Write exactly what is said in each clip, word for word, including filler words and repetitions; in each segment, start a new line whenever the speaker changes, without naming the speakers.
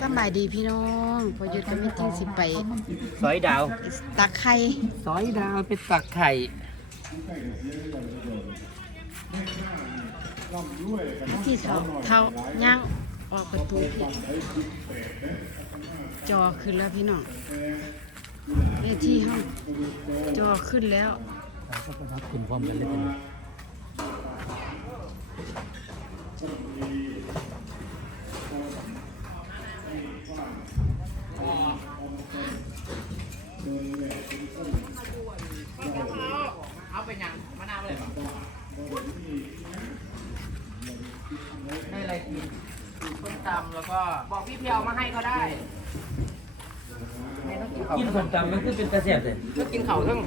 สบายดีพี่น้องพอหยุดก็ไม่ทิ้งสิไป
สอยดาว
ตักไข่
สอยดาวเป็นตักไข่
ที่เท้าเท้าย่างออกประตูพี่จอขึ้นแล้วพี่น้องเลขที่ห้องจอขึ้นแล้ว
คุณพร้อมกันเลยเป็นเอาไปยังมะนาวเลยให้อะไรกินส้มตำแล้วก็บอกพี่เพียวมาให้ก็ได้กินส้มตำมันคือเป็นกระเสียบเลยก็กินเข่าทั้ง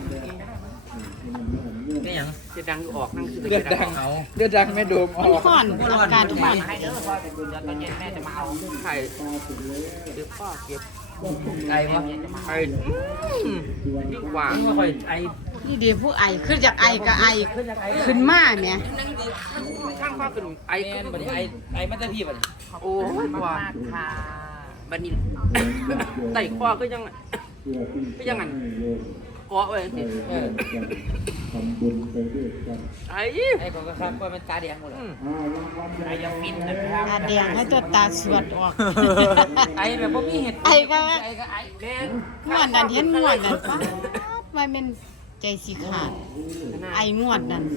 นี่ยังจะดังออกนั่งเลือดดังเอาเลือดดังไม่โดมออก
ก่อนอากาศทุกวัน
ให้เด้อพ่อเป็นบุญแล้วตอนเย็นแม่จะมาเอาไข่เดี๋ยวพ่อเก็บไก่มาไก่ยิ่งกว่าไม่ค่อยไอ
นี่ดีผู้ไอขึ้นจากไอก็ไอขึ้นมาเนี่ย
ข้างพ่อขึ้นไอขึ้นบัดนี้ไอไอมันจะพี่บัดนี้โอ้ยกว่าค่ะบัดนี้ไต่คอก็ยังก็ยังงั้นเกาะไว้สิเออทำบุญไปด้วยกันไอ้ไอ้ของกระซับก็มันตาแดงหมดเลยไอ้ยังฟินนะครับ
ตาแดงให้ตัวตาสวดออก
ไอ้แบบพวกพี่เห็ด
ไอ้ก็
ไอ้ก็ไอ้แดง
งวดนั่นเห็นงวดนั่นป้าไม่เป็นใจสีขาดไอ้งวดนั่น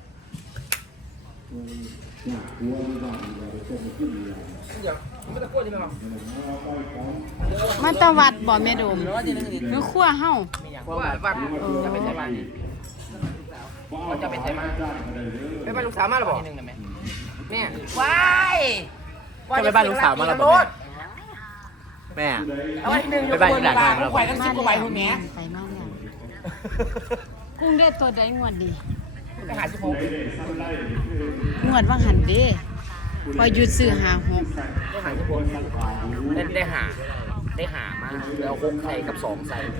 มันตะวัดบ่แม่ดมหรือขั้วเฮา
ว่าวัดจะเป็นไงบ้างว่าจะเป็นไงบ้างไปบ้านลูกสาวมาหรือเปล่าแม่ว้ายจะไปบ้านลูกสาวมาหรือเปล่าแม่ไปบ้านที่หลังเราไปกันสิบกว่าใบคุณแม่
ไปมาแล้วกุ้งได้ตัวใดงวดดี
ไปหาสิบหก
งวดว่าหันเด้พอหยุดซื้อหาหก
ได้หาสิบหกได้ได้หาได้หามาแล้วหกใส่กับสองใส่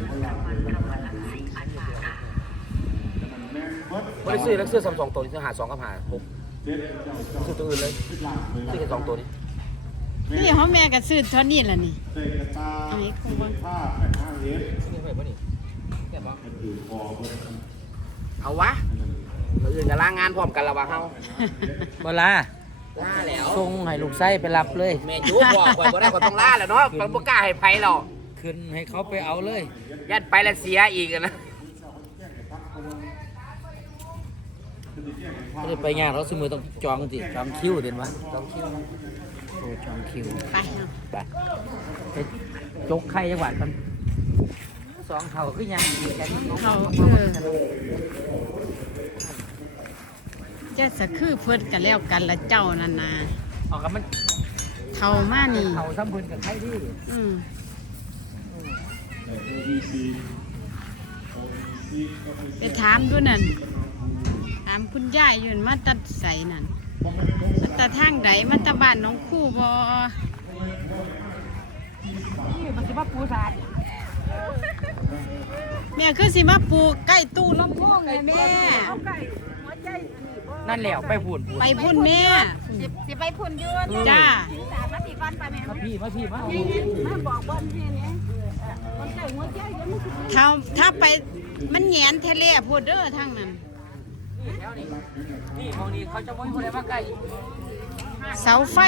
ไม่ได้ซื้อแล้วซื้อสองสองตัวนี้ซื้อหาสองกับหาหกซื้อตัวอื่นเลยซื้อแค่สองตัวนี้
นี่เขาแม่ก็ซื้อเท่านี้แหละนี่อันนี้คงว่า
เอาวะมืออื่นจะลางงานพร้อมกันละวะเฮาบ่ลาล่าแล้วส่งให้ลูกไส้ไปรับเลยแม่จู๊บอกไว้บ่ได้ก็ต้องล่าแหละเนาะมันบ่กล้าให้ไผหรอกขึ้นให้เขาไปเอาเลยยัดไปแล้วเสียอีกนะไม่ได้ไปงานเราสมมติต้องจองสิจองคิวเด่นวะจองคิวโอ้จองคิว
ไป
ไปไปจกไข่จังหวัดมันสองเขาคือยัง
เขาเออจะสะคือเพิ่นกันแล้วกันละเจ้านั่นนะ
ออกกับมัน
เท่ามานี่
เท่าซ้ำเพิ่นกับไข่ที่
อืมไปถามดูนั่นถามคุณยายอยู่มาตัดใส่นั่นมาตัดทางใดมาตัดบ้านน้องคู่บ่
นี่มันสิมาปูสาด
แม่คือสิมาปลูกใกล้ตู้ลำโพงไงแม่
นั่นแหละไปพูน
ไปพุ่นแม่
สิไปพุ่นยืน
จ้า
มาพี่ก้อนไปแม่
มาพี่มาพี่มา
มาบอกบอลแค่นี้มันใส่หัวใจยังไม่ถึง
ถ้าถ้าไปมันแหนทะเลพูดเด้อทางนั้น
นี่มองนี่เขาจะมองคนไหนมาไกล
เสาไฟ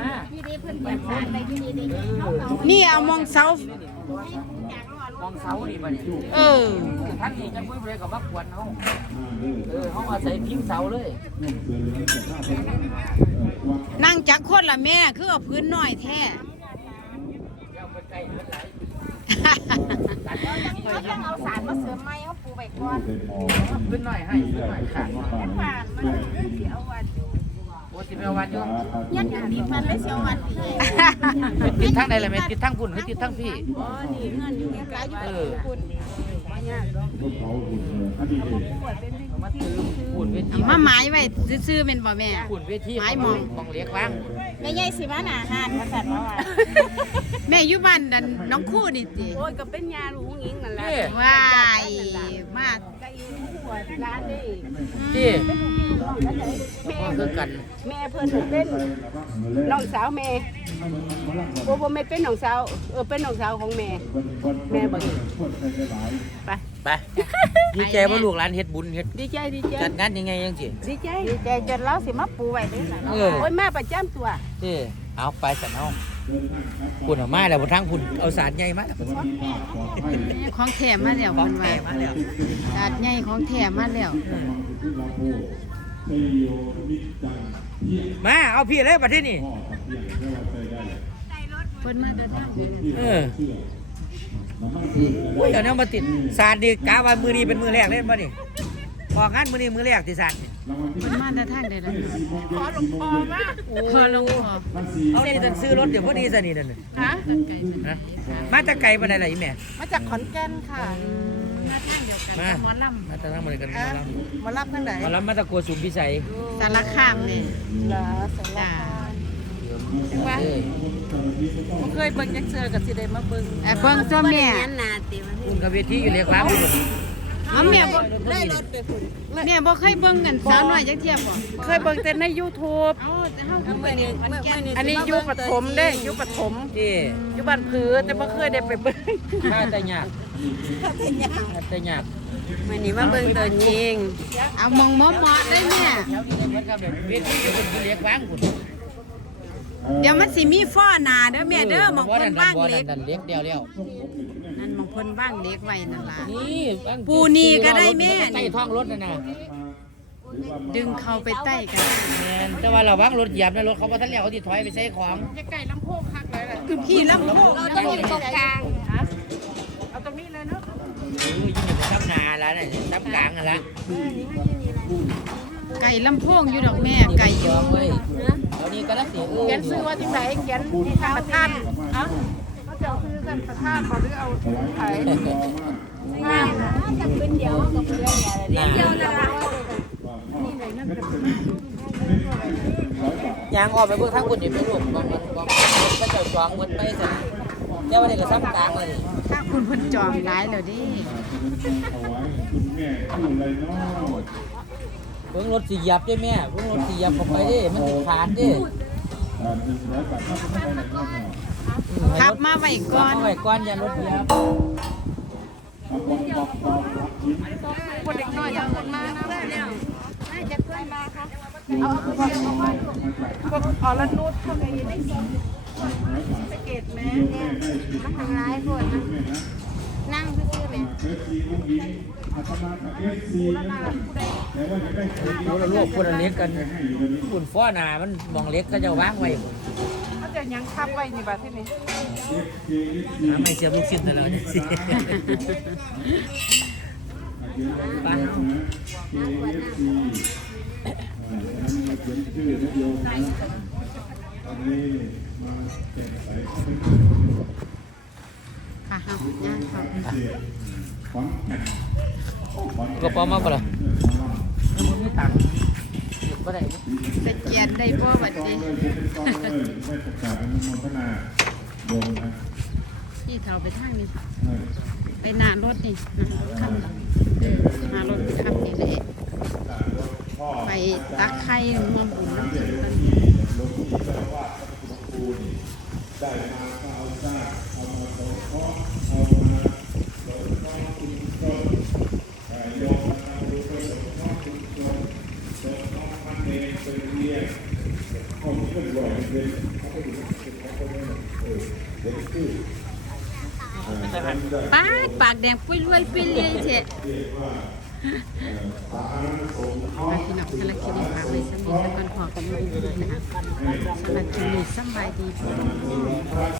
นี่เอามองเสาม
องเสานี่ป่ะเนี่ย
เออ
ท่านนี่จะมองคนไหนกับว่าควรเขาเออเขาอาศัยพิงเสาเลย
นั่งจักคนละแม่คือเอาพื้นหน่อยแท้
เขาจะเอาสารมาเสริมไม้เขาปูไปก่อน
ขึ้นหน่อยให้ขึ้นหน่อยขาด
ผ่านมันเสียววันอยู่
โอ้สิเปวันอยู่
ยันอย่างนี้มันเลยเสียววันพี่
ติดทั้งใดเลยไหมติดทั้งพุ่นหรือติดทั้งพี่
อ๋อนี่เงินอยู่ไกลอยู่คุณ
มาหมายไว้ซื้อๆเป็นบ่แม่
พุ่นเวที
หมายมอง
มองเลี้ยงว่าง
แม่ใหญ่สิมาหนาหานมาสั่นมาว่า
แม่อยู่บ้านดันน้องคู่นี่สิ
โอ้ยก็เป็นยาลุงอิงนั่นแหละ
ว้ายมาก
ก็อยู่หัวร้านนี่
ที่
น้องกันไหนแม่
พ่อคือกัน
แม่เพิ่นเป็นน้องสาวแม่โอ้บ่แม่เป็นน้องสาวเออเป็นน้องสาวของแม่แม่บ่ไป
ไปดีใจว่าลูกหลานเฮ็ดบุญเฮ็ด
ดีใจดีใจ
จัดงานยังไงยังสิ
ดีใจดีใจจนเราสิมาปูไว้เด้อ
เออ
โอ้ยแม่ประจำตัว
เด้เอาไปสันเอาคุณเอามาแล้วบ่ทั้งคุณเอาสารใหญ่มาแล้ว
ของแถมมาแล้ว
ขอ
เพิ่
ง
น
แม่
ว่า
มาแล้ว
ถาดใหญ่ของแถมมาแล้ว
มาเอาพี่เลยบัดนี้นี่
เพิ่นมาแต่ทางนี้
เออโอ้ยเดี๋ยวนี้มาติดสารดีกาวันมือนี้เป็นมือแรกเล่นบ่นี่ออกงานมือนี้มือแรกที่สารนี่
เพิ่นมาแต่ทางใดล่ะ
ขอหลวงพ่อมา
ขอหลวงพ่อ
เอาเนี่ยต้องซื้อรถเดี๋ยวพอดีซะนี่นั่นน่ะ
ฮะ
ไก่เป็น
ฮะมาจากไกลปานใดล่ะอีแม่
มาจากขอนแก่นค่ะ
มาทางเดียวกัน
มา
กับหมอล
มาจากทางบริการมาล
มารับทางไหน
ำมาลำมาจากโกสุมพิสัย
ำสารคามนี่
เหรอสาร
จ้า
คาม
เออ
บ่เคยเบิ่งจักเทื่อก็สิได้มาเบิ่ง
ไอ้เบิ่งตัวแม่
คุณกับเวทีอยู่เรียกว่าคุณ
เอาแม่บ่
ได้รถไปพุ่น
แม่บ่เคยเบิ่งกันสาวน้อยจักเที่ยบ่
เคยเบิ่งแต่ใน YouTube
เอาแต่เฮาคือไปนี่มันแก่น
อันนี้อยู่ปฐมเด้อยู่ปฐม
ที่
อยู่บ้านผือแต่บ่เคยได้ไปเบิ่ง
ข้าแต่ยากข้าแต่ยาก
มื้อนี้มาเบิ่งตัวจริง
เอามองหมอหมอได้แม่
แถวนี้มันก็แบบเวทีอยู่คุณเรียกว่างคุณ
เดี๋ยวมันสิมีฟ้อหน้าเด้อแม่เด้อหมองเพิ่นบ้างเล็ก
นั่นเล็กเดียวแล้ว
นั่นหมองเพิ่นบ้างเล็กไว้นั่นล่ะ
นี่
ปูนี่ก็ได้แม่
ใต้ท้องรถน่ะนะ
ดึงเข้าไปใต้กัน
แม่นแต่ว่าเราวางรถเหยียบนะรถเขาบ่ทันแล้วเขาสิถอยไปใส่ของ
ใกล้ลำโพงคักเลยล่ะ
คือพี่ลำโพง
เราต้องอยู่ตรงกลางเอาตรงนี้เลยเนาะ
โอ้ยยิ่งเป็นซับนาแล้วน่ะซับกลางนั่นละ
ไก่ลำโพงอยู่ดอกแม่ไก่อยู่
เว้ยเดี๋ยวนี้ก็ละเสียเออ
เขียนซื้อว่าที่ไหนเขียนที่ทางประธานเอ้าเขาจะเอาซื้อกันประธานบ่หรือเอาไผงานจะเป็นเดียวกับเพื่อนเนี่ยเดียวนะ
ยางออกไปเบิ่งทางคุณนี่ไปลูกบางบางพระเจ้าจองหมดไปซะแต่ว่านี่ก็ซับกลางเลย
ถ้าคุณเพิ่นจองหลายแล้วดิ
เบิ่งรถสิเหยียบเด้แม่เบิ่งรถสิเหยียบเข้าไปเด้มันสิขาดเด้
ขับมาไว้ก่อน
เอาไว้ก่อนอย่ารถเหยียบ
คนเด็กน้อยอย่างคนมานะแล้วน่าจะเพื่อนมาค่ะเอาเอาพวกออละนุดพวกอะไรได้สิสเกตแม่เนี่ยมาทางร้ายพวกนะนั่งซื่อๆแม่
เอาละลูกคนละเล็กกันคุณฟ้อหน้ามันมองเล็กก็จะวางไว้พุ่น
เขาจะยังทับไว้นี่บาดที่นี่
หาไม่เสียบลูกชิ้นแล้วนี่สิไป
ค่ะเอาย่างเขา
ก็พอมาบ่ล่ะมันมีตังค์บ่ได้
ไปเกียนได้บ่บัดนี้พี่เขาไปทางนี้ไปหน้ารถนี่นะขับเออหน้ารถขับนี่แหละไปตักไข่มาบุญน้ำจิ้มกันป้าดปากแดงปุ้ยรวยปุ้ยเลยเถอะพี่น้องภารกิจนี้ฝากไว้สำหรับกันขอกันมาอีกนะคะสำหรับคลิปนี้สำบายดี